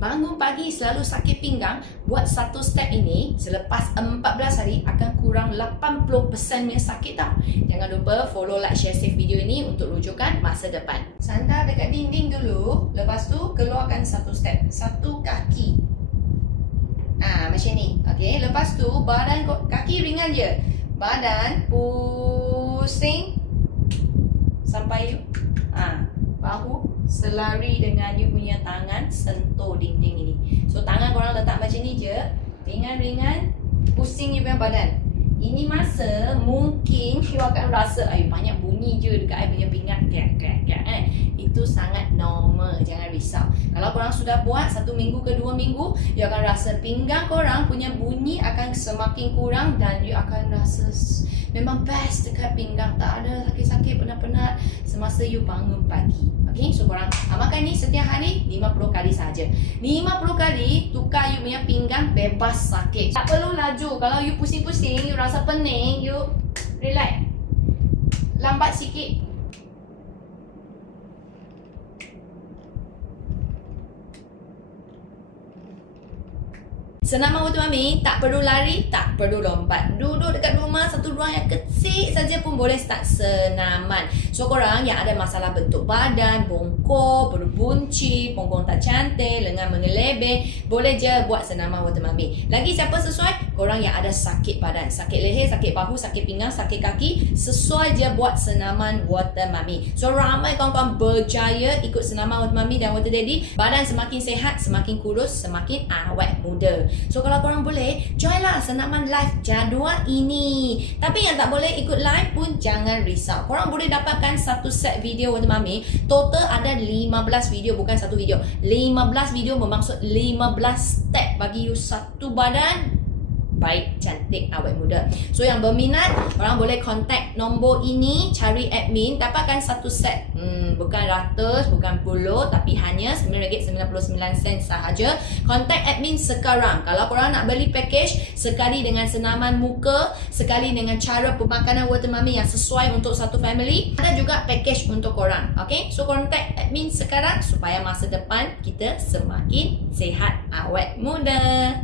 bangun pagi selalu sakit pinggang, buat satu step ini, selepas 14 hari akan kurang 80% punya sakit tau. Jangan lupa follow, like, share, save video ini untuk rujukan masa depan. Sandar dekat dinding dulu, lepas tu keluarkan satu step, satu kaki. Macam ni. Okey, lepas tu badan kaki ringan je. Badan pusing sampai bahu selari dengan you punya tangan sentuh dinding ini. So tangan korang letak macam ni je, ringan-ringan, pusing you punya badan. Ini masa mungkin you akan rasa banyak bunyi je dekat I punya pinggang. Itu sangat normal, jangan risau. Kalau korang sudah buat 1 minggu ke 2 minggu, you akan rasa pinggang korang punya bunyi akan semakin kurang dan you akan rasa memang best dekat pinggang. Tak ada sakit-sakit, penat-penat semasa you bangun pagi. Okay, so korang amalkan ni setiap hari 50 kali saja. 50 kali tukar you punya pinggang bebas sakit. Tak perlu laju. Kalau you pusing-pusing, you rasa pening, you relax. Lambat sikit. Senaman waktu mami, tak perlu lari, tak perlu lompat. Duduk dekat rumah, satu ruang yang kecil saja pun boleh start senaman. So korang yang ada masalah bentuk badan, bongkok, berbunci, punggung tak cantik, lengan mengelebih, boleh je buat senaman waktu mami. Lagi siapa sesuai? Korang yang ada sakit badan, sakit leher, sakit bahu, sakit pinggang, sakit kaki, sesuai je buat senaman water mami. So ramai kawan-kawan berjaya ikut senaman water mami dan water daddy. Badan semakin sehat, semakin kurus, semakin awet muda. So kalau korang boleh, join lah senaman live jadual ini. Tapi yang tak boleh ikut live pun jangan risau. Korang boleh dapatkan satu set video water mami. Total ada 15 video, bukan satu video. 15 video bermaksud 15 step bagi you satu badan baik, cantik, awet muda. So yang berminat, korang boleh contact nombor ini, cari admin, dapatkan satu set. Bukan ratus, bukan puluh, tapi hanya RM9.99 sahaja. Contact admin sekarang. Kalau korang nak beli package sekali dengan senaman muka, sekali dengan cara pemakanan water mami yang sesuai untuk satu family, ada juga package untuk korang. Okay, so contact admin sekarang supaya masa depan kita semakin sihat, awet muda.